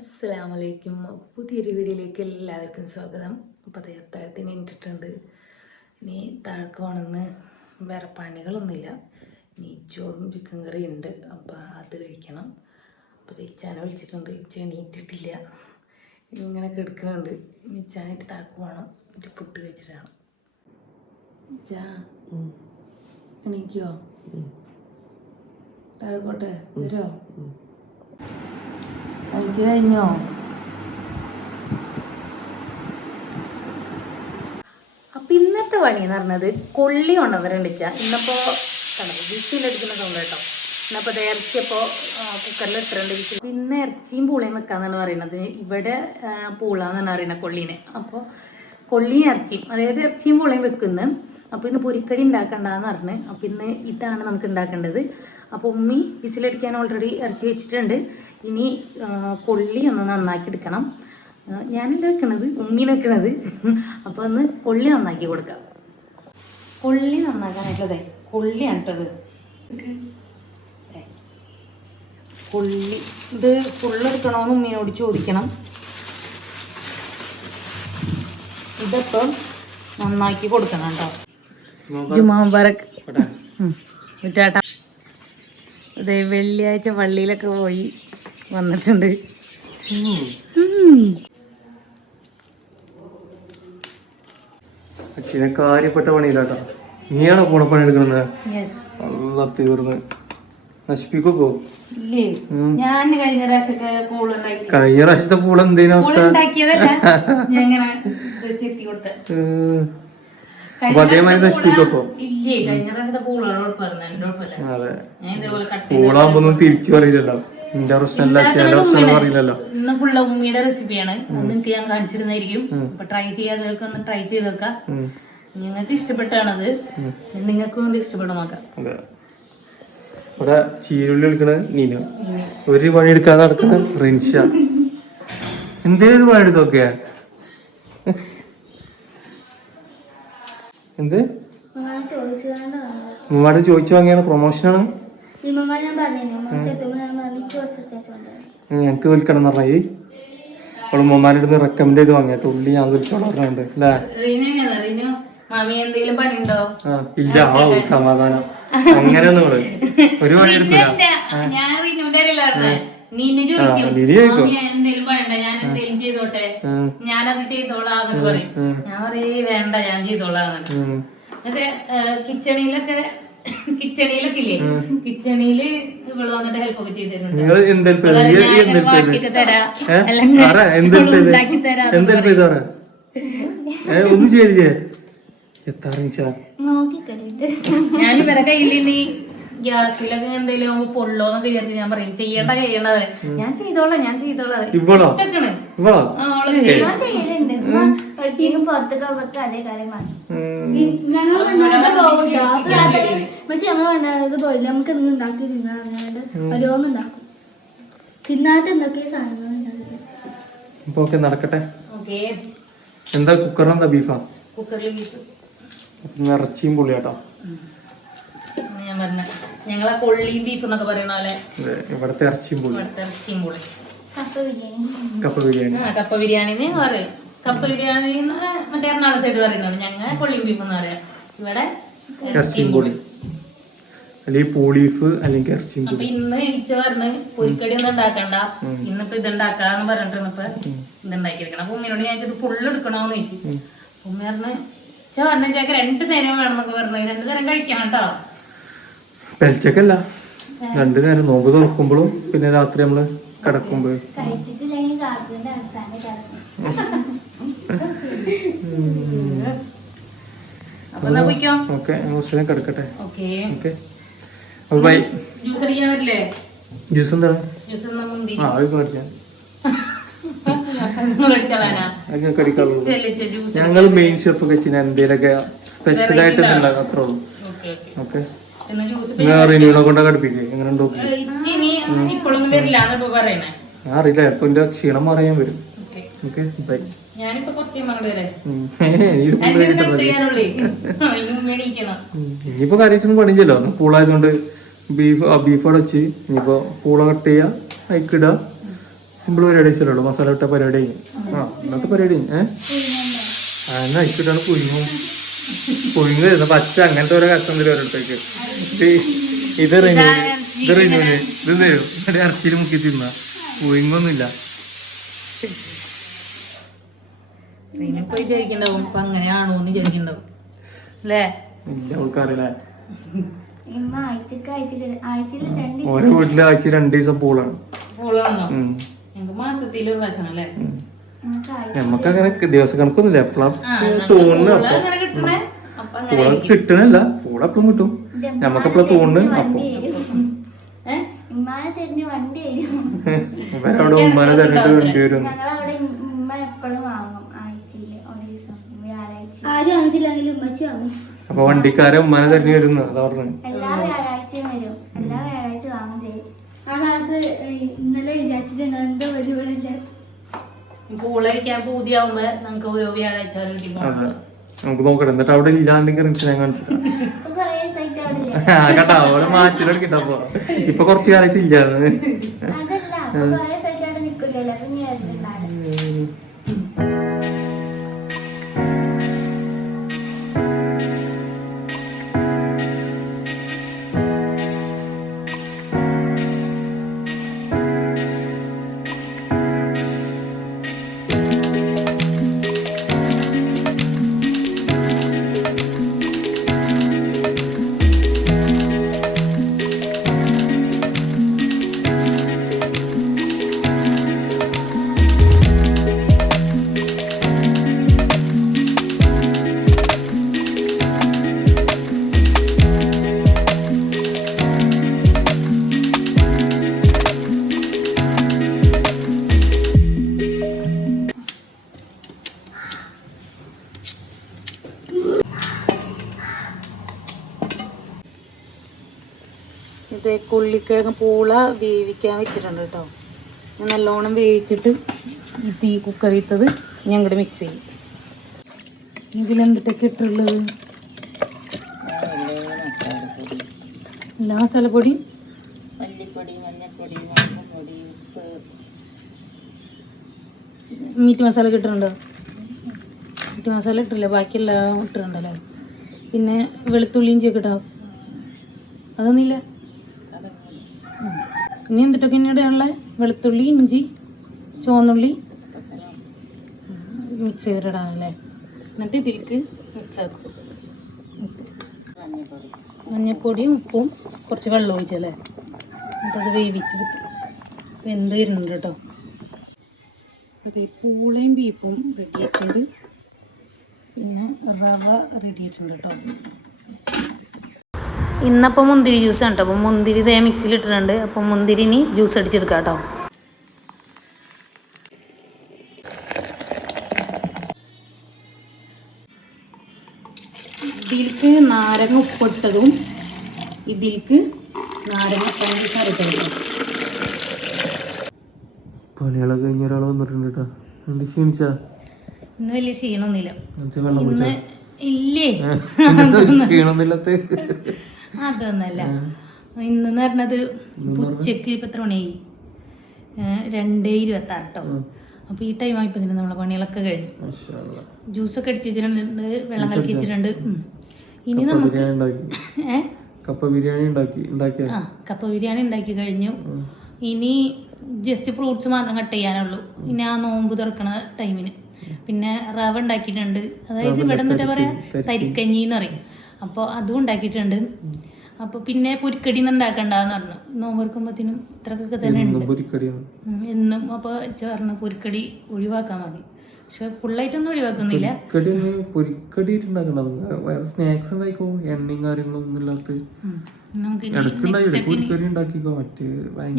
അസ്സലാമലൈക്കും. പുതിയൊരു വീഡിയോയിലേക്ക് എല്ലാവർക്കും സ്വാഗതം. അപ്പോൾ അത്താഴത്തിന് എണീറ്റിട്ടുണ്ട്. ഇനി താഴേക്ക് പോകണമെന്ന് വേറെ പണികളൊന്നുമില്ല. ഇനി ചോറും ചിക്കൻ കറി ഉണ്ട്, അപ്പോൾ അത് കഴിക്കണം. അപ്പോൾ ഇച്ചാനെ വിളിച്ചിട്ടുണ്ട്. ഇച്ച എണീറ്റിട്ടില്ല, ഇങ്ങനെ കിടക്കുന്നുണ്ട്. ഇനി ഇച്ചാനായിട്ട് താഴേക്ക് പോകണം, എന്നിട്ട് ഫുഡ് കഴിച്ചിട്ടാണ്. ഇച്ചാ എണീക്കോ? താഴെക്കോട്ടെ വരുമോ? കഴിച്ചു കഴിഞ്ഞോ? അപ്പം ഇന്നത്തെ പണി എന്ന് പറഞ്ഞത് കൊള്ളി കൊണ്ടുവന്നിട്ടുണ്ടിച്ച. ഇന്നിപ്പോൾ വിസിലെടുക്കുന്ന സൗണ്ട് കേട്ടോ. ഇന്നപ്പോൾ ഇറച്ചിയപ്പോൾ കുക്കറിൽ ഇട്ടിട്ടുണ്ട് വിസിൽ. പിന്നെ ഇറച്ചിയും പൂളയും വെക്കാന്നാണ് പറയുന്നത്. ഇവിടെ പൂളാന്നാണ് പറയുന്നത് കൊള്ളീനെ. അപ്പോൾ കൊള്ളിയും ഇറച്ചിയും, അതായത് ഇറച്ചിയും പൂളയും വെക്കുന്നത്. അപ്പോൾ ഇന്ന് പൊരിക്കടി ഉണ്ടാക്കണ്ടെന്ന് പറഞ്ഞ്. അപ്പോൾ ഇന്ന് ഇതാണ് നമുക്ക് ഉണ്ടാക്കേണ്ടത്. അപ്പോൾ ഉമ്മി വിസിലടിക്കാൻ ഓൾറെഡി ഇറച്ചി വെച്ചിട്ടുണ്ട്. ഇനി കൊള്ളി ഒന്ന് നന്നാക്കി എടുക്കണം. ഞാനല്ല വെക്കണത്, ഉമ്മീനെ വെക്കണത്. അപ്പോൾ ഒന്ന് കൊള്ളി നന്നാക്കി കൊടുക്കാം. കൊള്ളി നന്നാക്കാനായിട്ടുള്ളതേ കൊള്ളിയാണ് കേട്ടത്. കൊള്ളി ഇത് ഫുള്ളെടുക്കണമെന്ന് ഉമ്മീനോട് ചോദിക്കണം. ഇതിപ്പം നന്നാക്കി കൊടുക്കണം കേട്ടോ. ജുമാ മുബാറക് വിട്ടാട്ടാ. അതെ, വെള്ളിയാഴ്ച പള്ളിയിലൊക്കെ പോയി വന്നിട്ടുണ്ട്. അച്ഛനെ കാര്യപ്പെട്ട പണിയില്ലാട്ടോ. നീയാണോ പൂളപ്പണി എടുക്കുന്നത്? തീർന്ന് നശിപ്പിക്കോ? ഞാൻ കഴിഞ്ഞ പ്രാവശ്യത്തെ പൂള എന്തേലും അവസ്ഥ? അപ്പൊ അതേമാതിരി നശിപ്പിക്കോ? അതെ, പൂളാകുമ്പോ തിരിച്ചു പറയില്ലല്ലോ. എന്റെ പ്രശ്നമല്ല, ചില പ്രശ്നം പറയില്ലല്ലോ. ഇന്ന് ഫുള്ള് ഉമ്മിയുടെ റെസിപ്പിയാണ്. നിങ്ങൾക്ക് ഞാൻ കാണിച്ചിരുന്നായിരിക്കും. അപ്പൊ ട്രൈ ചെയ്യാത്തവർക്ക് ഒന്ന് ട്രൈ ചെയ്ത് നോക്കാം. നിങ്ങൾക്ക് ഇഷ്ടപ്പെട്ടാണത്, നിങ്ങൾക്ക് കൊണ്ട് ഇഷ്ടപ്പെട്ട് നോക്കാം. ഇവിടെ ചീരുള്ളി എടുക്കണത് നീന, ഒരു പണി എടുക്കാതെ നടക്കുന്നത് റിൻഷ. എന്തേലും പണി എടുത്ത് നോക്കിയാ എന്ത് ഉമ്മമാട് ചോദിച്ചു വാങ്ങിയാണ്? പ്രൊമോഷനാണ്. ഞങ്ങക്ക് വിൽക്കണം എന്ന് പറഞ്ഞാൽ അവള് ഉമ്മമാരുടെ അടുത്ത് റെക്കമെൻഡ് ചെയ്ത് വാങ്ങിയാട്ടോ. ഉള്ളി ഞാൻ വിളിച്ചോളാം പറഞ്ഞുണ്ട് അല്ലേ? ഇല്ല, ആ സമാധാനം. അങ്ങനെയൊന്നും ഒരു പണി എടുക്കില്ല. ഞാനത് ചെയ്തോളാന്ന് പറയും. ഞാൻ പറയേ വേണ്ട, ഞാൻ ചെയ്തോളാന്ന്. പക്ഷെ കിച്ചണിയിലൊക്കെ ഇല്ലേ, കിച്ചണിയില് ഇവള് വന്നിട്ട് ഹെൽപ്പ് ഒക്കെ ചെയ്തിട്ടുണ്ട്. വാട്ടിയൊക്കെ തരാം, അല്ലെങ്കിൽ ഉണ്ടാക്കി തരാം. ഒന്നും ചെയ്യേ ഞാൻ ഇവരെ കയ്യിലിനി ഗ്യാസിലൊക്കെ എന്തെങ്കിലും പൊള്ളോന്നൊക്കെ വിചാരിച്ചു ഞാൻ പറയും ചെയ്യണ്ടത്. ഞാൻ ചെയ്തോളാം. പക്ഷെ നമ്മള് നമുക്ക് എന്തെങ്കിലും ഉണ്ടാക്കി ഓരോന്നുണ്ടാക്കും. തിന്നാത്ത എന്തൊക്കെ സാധനങ്ങൾ നടക്കട്ടെ. എന്താ കുക്കറിലെന്താ ബീഫാ? കുക്കറിൽ ബീഫ്, ഇറച്ചിയും പുളിയാട്ടോ. ഞാൻ പറഞ്ഞ ഞങ്ങളെ കൊള്ളിയും ബീഫ് എന്നൊക്കെ പറയുന്ന പോലെ ഇവിടത്തെ ഇറച്ചിയും പുളി. കപ്പ ബിരിയാണി പറയും. കപ്പ ബിരിയാണി മറ്റേ എറണാകുളം സൈഡ് പറയുന്നത്. ഞങ്ങൾ കൊള്ളിയും ബീഫ് എന്ന് പറയാം. ഇവിടെ ഇറച്ചിയും പുളി, അല്ലെങ്കിൽ പൂളീഫ് അല്ലെങ്കിൽ ഇറച്ചിയും പുളി. അപ്പൊ ഇന്ന് ഇച്ച പറഞ്ഞ് പൊരിക്കടി ഒന്നും ഉണ്ടാക്കണ്ട, ഇന്നിപ്പോ ഇതുണ്ടാക്കാന്ന് പറഞ്ഞിട്ടാണ് ഇപ്പൊ ഇതുണ്ടാക്കിയിരിക്കണം. അപ്പൊ ഉമ്മയോട് ഞാൻ ഇത് ഫുള്ള് എടുക്കണോന്ന് ചോദിച്ചു. ഉമ്മ പറഞ്ഞ് ഇച്ച പറഞ്ഞ ചേക്ക് 2 നേരം വേണമെന്നൊക്കെ പറഞ്ഞു. 2 നേരം കഴിക്കണം കേട്ടോ. പെൽച്ചക്കല്ല, 2 നേരം നോമ്പ് തുറക്കുമ്പോഴും പിന്നെ രാത്രി നമ്മള് കിടക്കുമ്പോഴും. കിടക്കട്ടെ. ജ്യൂസ് എന്താണ്? ഞങ്ങൾ മെയിൻ ഷെഫ് വെച്ചിന് എന്തേലൊക്കെ സ്പെഷ്യലായിട്ട് അത്രേ ഉള്ളൂ. ഓക്കെ, റിനുവിനെ കൊണ്ടാ കടുപ്പിക്കേ. എങ്ങനെ ഉണ്ടോ അറിയില്ല, ചിലപ്പോ എന്റെ ക്ഷീണം മാറിയാൻ വരും. Okay, bye. ഇനിയിപ്പോ കാര്യമായിട്ടൊന്നും പണിയില്ലല്ലോ. പൂളായതുകൊണ്ട് ബീഫ് അവിടെ വെച്ച് ഇനിയിപ്പോ പൂള കട്ട് ചെയ്യാ, അയക്കിടുക, സിമ്പിൾ പരിപാടി വെച്ചല്ലോ, മസാല ഇട്ട പരിപാടി കഴിഞ്ഞു. ഇന്നത്തെ പരിപാടി അങ്ങനെ അയച്ചിട്ടാണ് പുഴുങ്ങി വരുന്നത്. പച്ച അങ്ങനത്തെ ഓരോ കഷ്ടം തരും ഓരോരുത്തേക്ക്. ഇത് റിനുവിന് ഇത് തരും. ഇറച്ചിയിൽ മുക്കി തിന്ന പുഴുങ്ങൊന്നുമില്ല. ഇപ്പൊ വിചാരിക്കണ്ടാവും ഇപ്പൊ അങ്ങനെയാണോന്ന് വിചാരിക്കണ്ടാവും അല്ലേ? ഇല്ല, അവൾക്കറിയില്ല. ആഴ്ചയിൽ ഓരോ വീട്ടില് ആഴ്ച 2 ദിവസം പൂളാണ്. മാസത്തില് ഒരു പ്രാവശ്യം അല്ലേ? നമ്മക്ക് അങ്ങനെ ദിവസ കണക്കൊന്നുമില്ല. എപ്പോഴാ തോന്നുന്നു പൂള കിട്ടണല്ല, പൂള എപ്പോഴും കിട്ടും. നമ്മക്കെപ്പോഴാ തോന്നുന്നു അപ്പൊ ഇവരവിടെ ഉമ്മാനെ തെരഞ്ഞിട്ട് വേണ്ടി വരും. അപ്പൊ വണ്ടിക്കാരെ ഉമ്മാനെ തെരഞ്ഞു വരുന്നു. അതാ പറഞ്ഞു. ഇന്നലെ വിചാരിച്ചിട്ടുണ്ട് പൂളരിക്കാൻ പൂതിയാവുമ്പോ നമുക്ക് ഓരോ വ്യാഴാഴ്ച നമുക്ക് നോക്കട്ടെ. എന്നിട്ട് അവിടെ ഇല്ലാണ്ടെങ്കിൽ ഞാൻ കാണിച്ചിട്ടാ കേട്ടോ. അവിടെ മാറ്റിലെടുക്കിട്ടപ്പോ ഇപ്പൊ കുറച്ചു കാലത്ത് ഇല്ലാന്ന്. ഇത് കൊള്ളിക്കിഴങ്ങ് പൂള വേവിക്കാൻ വെച്ചിട്ടുണ്ട് കേട്ടോ. നല്ലോണം വേവിച്ചിട്ട് ഈ തീ കുക്കറിത്തത് ഞാൻ അങ്ങോട്ട് മിക്സ് ചെയ്യും. ഇതിലെന്തിട്ടൊക്കെ ഇട്ടുള്ളത്? എല്ലാ മസാലപ്പൊടി, മല്ലിപ്പൊടി, മഞ്ഞൾപ്പൊടി, മുളകുപൊടി, ഉപ്പ്, മീറ്റ് മസാല ഇട്ടിട്ടുണ്ടോ? മീറ്റ് മസാല ഇട്ടില്ല, ബാക്കിയെല്ലാം ഇട്ടിട്ടുണ്ടല്ലേ. പിന്നെ വെളുത്തുള്ളി ഇഞ്ചിയൊക്കെ ഇട്ടോ? അതൊന്നുമില്ല. ഇനി എന്തിട്ടൊക്കെ ഇനിയുള്ള വെളുത്തുള്ളി, ഇഞ്ചി, ചുവന്നുള്ളി മിക്സ് ചെയ്തിടാനല്ലേ. എന്നിട്ട് ഇതിലേക്ക് മിക്സ് ആക്കും. മഞ്ഞൾപ്പൊടിയും ഉപ്പും കുറച്ച് വെള്ളം ഒഴിച്ചല്ലേ. എന്നിട്ടത് വേവിച്ചെടുത്ത് വെന്ത് വരുന്നുണ്ട് കേട്ടോ. ഇത് പൂളയും ബീഫും റെഡി ആയിട്ടുണ്ട്. പിന്നെ റവ റെഡി ആയിട്ടുണ്ട് കേട്ടോ. ഇന്നപ്പോൾ മുന്തിരി ജ്യൂസാണ് കേട്ടോ. അപ്പോൾ മുന്തിരി ഇതേ മിക്സിയിലിട്ടിട്ടുണ്ട്. അപ്പോൾ മുന്തിരിനി ജ്യൂസ് അടിച്ചെടുക്കാം കേട്ടോ. ഇതിലേക്ക് നാരങ്ങ ഉപ്പിട്ടതും ഇതിലേക്ക് നാരങ്ങ പഞ്ചസാര ഇട്ടതും. പണികളൊക്കെ കഴിഞ്ഞ ഒരാൾ വന്നിട്ടുണ്ട് കേട്ടോ. ക്ഷീണിച്ചാ? ഇന്ന് വലിയ ക്ഷീണമൊന്നുമില്ല. വെള്ളം ഇല്ലേ? ക്ഷീണമൊന്നുമില്ലാത്ത അതൊന്നല്ല. ഇന്നെന്ന് പറഞ്ഞത് ഉച്ചക്ക് ഇപ്പം എത്ര മണിയായി? 2:26 കേട്ടോ. അപ്പോൾ ഈ ടൈം ആയിപ്പോൾ തന്നെ നമ്മളെ പണികളൊക്കെ കഴിഞ്ഞു. ജ്യൂസൊക്കെ അടിച്ച് വെച്ചിട്ടുണ്ട്, വെള്ളം കലക്കി വെച്ചിട്ടുണ്ട്. ഇനി നമുക്ക് കപ്പ ബിരിയാണി ഉണ്ടാക്കി കഴിഞ്ഞു. ഇനി ജസ്റ്റ് ഫ്രൂട്ട്സ് മാത്രം കട്ട് ചെയ്യാനുള്ളൂ. പിന്നെ ആ നോമ്പ് തുറക്കണ ടൈമിന് പിന്നെ റവ ഉണ്ടാക്കിയിട്ടുണ്ട്. അതായത് ഇവിടെ എന്നിട്ട് പറയാ തരിക്കഞ്ഞി എന്ന് പറയും. അപ്പോൾ അതും ഉണ്ടാക്കിയിട്ടുണ്ട്. അപ്പോൾ പിന്നെ പൊരിക്കടി ഉണ്ടാക്കണ്ടെന്ന് പറഞ്ഞു. നോമ്പെടുക്കുമ്പോഴത്തേനും ഇത്രക്കൊക്കെ തന്നെ ഉണ്ട് എന്നും. അപ്പോൾ പറഞ്ഞു പൊരിക്കടി ഒഴിവാക്കാൻ മതി. പക്ഷെ ഫുള്ളായിട്ടൊന്നും ഒഴിവാക്കുന്നില്ല.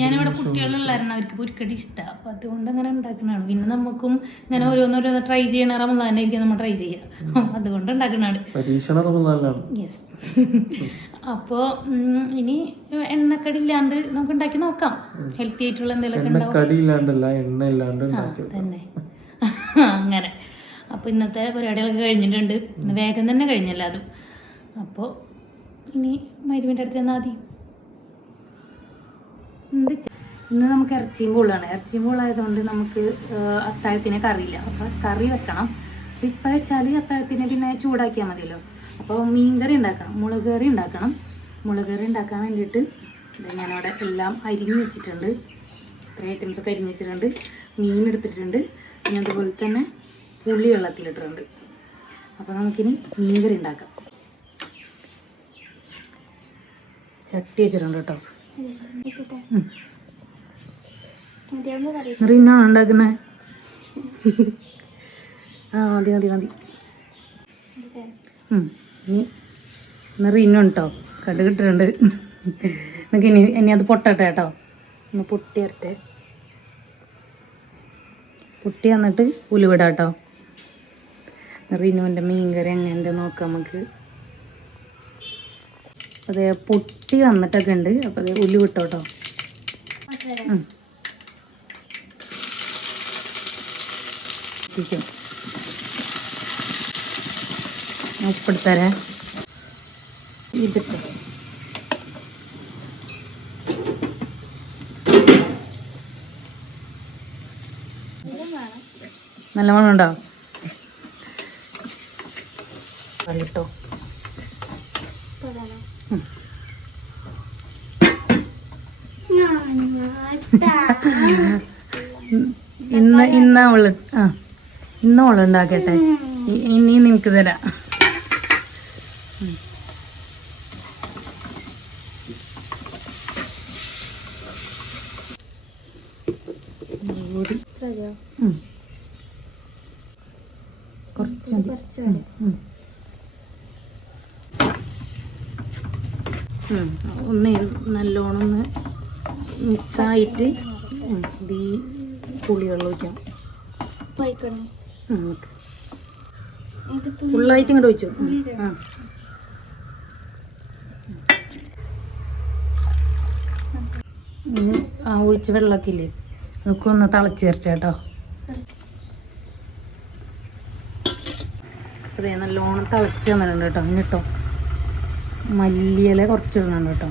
ഞാനിവിടെ കുട്ടികളുള്ളായിരുന്നു, അവർക്ക് പൊരിക്കടി ഇഷ്ടമാണ്. അപ്പൊ അതുകൊണ്ട് അങ്ങനെ ഉണ്ടാക്കുന്നതാണ്. പിന്നെ നമുക്കും ഇങ്ങനെ ഓരോന്നോരോന്ന് ട്രൈ ചെയ്യണ റമദാനായിരിക്കും നമ്മൾ ട്രൈ ചെയ്യുക. അതുകൊണ്ട് ഉണ്ടാക്കുന്നതാണ്. യെസ്. അപ്പോൾ ഇനി എണ്ണക്കടി ഇല്ലാണ്ട് നമുക്ക് ഉണ്ടാക്കി നോക്കാം. ഹെൽത്തി ആയിട്ടുള്ള എന്തെങ്കിലുമൊക്കെ തന്നെ. അങ്ങനെ. അപ്പോൾ ഇന്നത്തെ പരിപാടികളൊക്കെ കഴിഞ്ഞിട്ടുണ്ട്. വേഗം തന്നെ കഴിഞ്ഞല്ലോ അതും. അപ്പോൾ ഇനി മരുവിൻ്റെ അടുത്ത് ചെന്നാൽ മതി. ഇന്ന് നമുക്ക് ഇറച്ചിയും പൂളാണ്. ഇറച്ചിയും പൂളായതുകൊണ്ട് നമുക്ക് അത്താഴത്തിന് കറിയില്ല. അപ്പോൾ കറി വെക്കണം. ഇപ്പം വെച്ചാൽ അത്താഴത്തിന് പിന്നെ ചൂടാക്കിയാൽ മതിയല്ലോ. അപ്പോൾ മീൻ കറി ഉണ്ടാക്കണം, മുളക് കറി ഉണ്ടാക്കണം. മുളക് കറി ഉണ്ടാക്കാൻ വേണ്ടിയിട്ട് ഞാനവിടെ എല്ലാം അരിഞ്ഞ് വെച്ചിട്ടുണ്ട്. ഇത്രയും ഐറ്റംസൊക്കെ അരിഞ്ഞ് വെച്ചിട്ടുണ്ട്. മീൻ എടുത്തിട്ടുണ്ട്. പിന്നെ അതുപോലെ തന്നെ പുളി വെള്ളത്തിലിട്ടിട്ടുണ്ട്. അപ്പോൾ നമുക്കിനി മീൻ കറി ഉണ്ടാക്കാം. ചട്ടി വെച്ചിട്ടുണ്ട് കേട്ടോ. റീനാണോ ഉണ്ടാക്കുന്നത്? ആ മതി മതി മതി. ഇനി റീനുണ്ട് കേട്ടോ. കടുക് ഇട്ടിട്ടുണ്ട്. നമുക്ക് ഇനി അത് പൊട്ടട്ടെ കേട്ടോ. ഒന്ന് പൊട്ടി വരട്ടെ. പൊട്ടി വന്നിട്ട് ഉലുവിടാം കേട്ടോ. റീനുവിൻ്റെ മീൻകറി എങ്ങനെയുണ്ട് നോക്കാം നമുക്ക്. അതേ പൊട്ടി വന്നിട്ടൊക്കെ ഉണ്ട്. അപ്പോൾ അതേ ഉലുവിട്ടോ കേട്ടോ. ഉപ്പെടുത്തരേ ഇതിട്ട് നല്ല മണം ഉണ്ടോ? കേട്ടോ ഇന്ന് അവള് ഉണ്ടാക്കട്ടെ. ഇനി നിനക്ക് തരാം. ഒന്ന് നല്ലോണം ഒന്ന് മിക്സായിട്ട് ഈ പുളിവെള്ളം ഒഴിക്കാം. ഫുള്ളായിട്ട് ഇങ്ങോട്ട് ഒഴിച്ചു. ഇനി ആ ഒഴിച്ച വെള്ളമൊക്കെ ഇല്ലേ നമുക്കൊന്ന് തിളച്ച് ചേർച്ച കേട്ടോ. അതെ നല്ലോണം തിളച്ച് തന്നിട്ടുണ്ട് കേട്ടോ. എന്നിട്ടോ മല്ലിയില കുറച്ചിടുന്നുണ്ട് കേട്ടോ.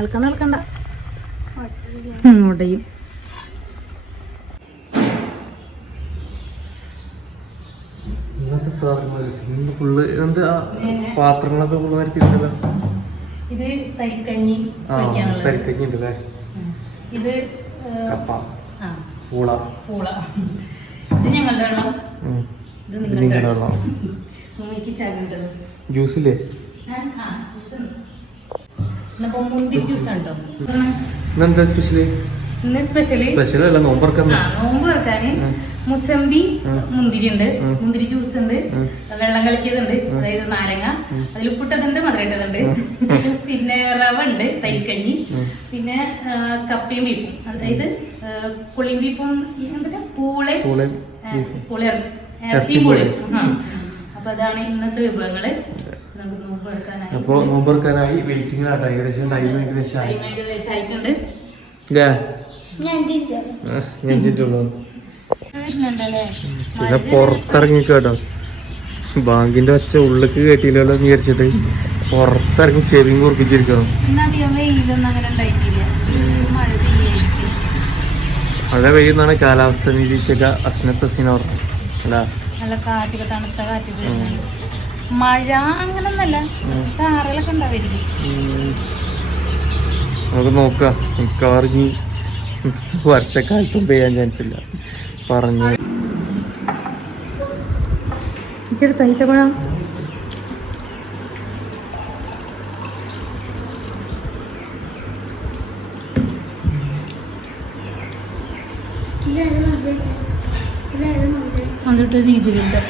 ഇളക്കണ്ട ഉടയും. പാത്രങ്ങളൊക്കെ ഇത് തരിക്കഞ്ഞി ഉണ്ടല്ലേ. ഇത് കപ്പ, പൂള. ഇത് ഞങ്ങളുടെ വെള്ളം. ഇത് നിങ്ങളുടെ വെള്ളം. ജ്യൂസില്ലേ? മുന്തിരി ജ്യൂസ് ഉണ്ടോ? ഇന്നെന്താ സ്പെഷ്യല്? ഇന്ന് സ്പെഷ്യല് നോമ്പ് തുറക്കാന് മുസമ്പി മുന്തിരി ഉണ്ട്, മുന്തിരി ജ്യൂസ് ഉണ്ട്, വെള്ളം കലക്കിയതുണ്ട്, അതായത് നാരങ്ങ, അതിൽ ഉപ്പിട്ടതുണ്ട്, മധുരയിട്ടതുണ്ട്, പിന്നെ റവ ഉണ്ട്, തരിക്കഞ്ഞി, പിന്നെ കപ്പയും ബീഫും, അതായത് പുളിയും ബീഫും, എന്താ പൂളി ഇറച്ചിയും പൂളയും. അപ്പൊ അതാണ് ഇന്നത്തെ വിഭവങ്ങള്. അപ്പൊ നോമ്പെടുക്കാനായി വെയിറ്റിംഗിലാട്ടോ. ഏകദേശം ടൈം ഏകദേശം ആയിട്ടുണ്ട്. പിന്നെ പുറത്തിറങ്ങി കേട്ടോ. ബാങ്കിന്റെ ഒച്ച ഉള്ളിക്ക് കേട്ടില്ലല്ലോ എന്ന് വിചാരിച്ചിട്ട് പുറത്തിറങ്ങി ചെവിയും കുറിപ്പിച്ചിരിക്കണം. മഴ പെയ്യുന്നാണ് കാലാവസ്ഥ നിരീക്ഷക അസ്നത്ത് ഹസീന പറഞ്ഞു. അല്ല നല്ല കാറ്റൊക്കെ, തണുത്ത കാറ്റ്. മഴ അങ്ങനൊന്നല്ല, ചാറലൊക്കെ ഉണ്ടാവായിരിക്കും. നമുക്ക് നോക്കാം. മിക്കവാറും വർഷക്കാലത്തും പെയ്യാൻ ചാൻസ് ഇല്ല പറഞ്ഞു. ഇച്ചിരി തൈത്തപ്പഴം എന്നിട്ട് രീതിയിലുണ്ട്.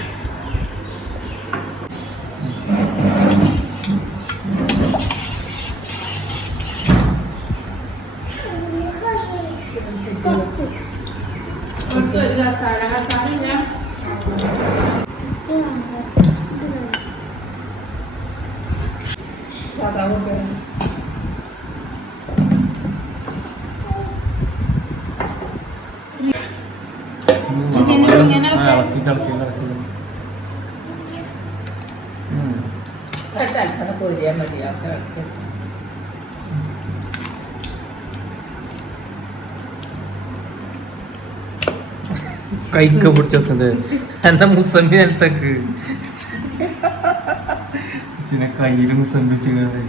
കൈക്ക് പിടിച്ചത് എന്റെ മുസമ്പി നിലത്തേക്ക് ചില കയ്യില് മുസമ്പി ചെയ്യണേ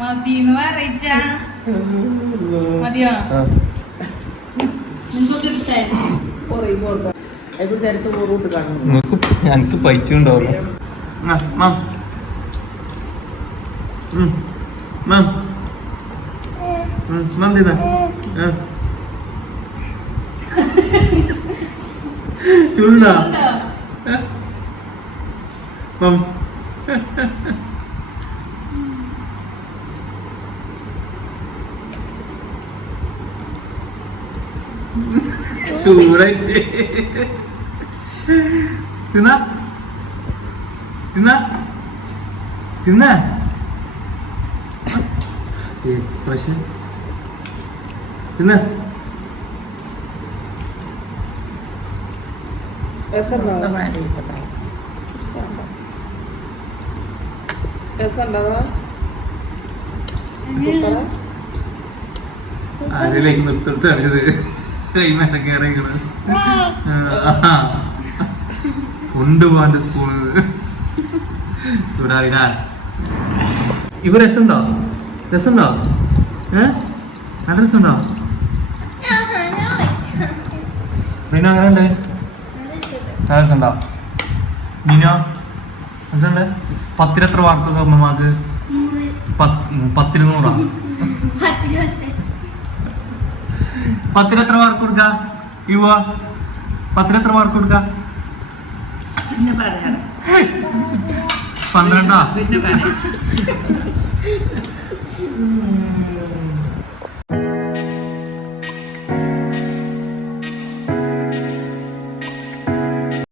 മതിന്ന് പറയിച്ചാ മതിയോ നിങ്ങൾക്കൊക്കെ എടുത്തായിരുന്നു നിങ്ങക്ക് എനിക്ക് പൈച്ചുണ്ടാവില്ല ചൂടാ ചൂടായിട്ട് തിന്ന തിന്ന തിന്ന എക്സ്പ്രഷൻ തിന്ന ആരിലേക്ക് നിർത്തിട്ടാണിത് കൈമേട്ട കയറിക്കണ് കൊണ്ടുപോകാൻ്റെ സ്പൂണ് ഇവിടെ ഇവ രസമുണ്ടോ രസമുണ്ടോ നല്ല രസമുണ്ടോ മീനോ അങ്ങനെ ഉണ്ട് നല്ല രസമുണ്ടോ മീനോ രസമുണ്ട് 10 എത്ര വാർക്കൊക്കെ അമ്മമാക്ക് 10 100 10 എത്ര മാർക്ക് കൊടുക്ക യുവ 10 എത്ര മാർക്ക് കൊടുക്ക 12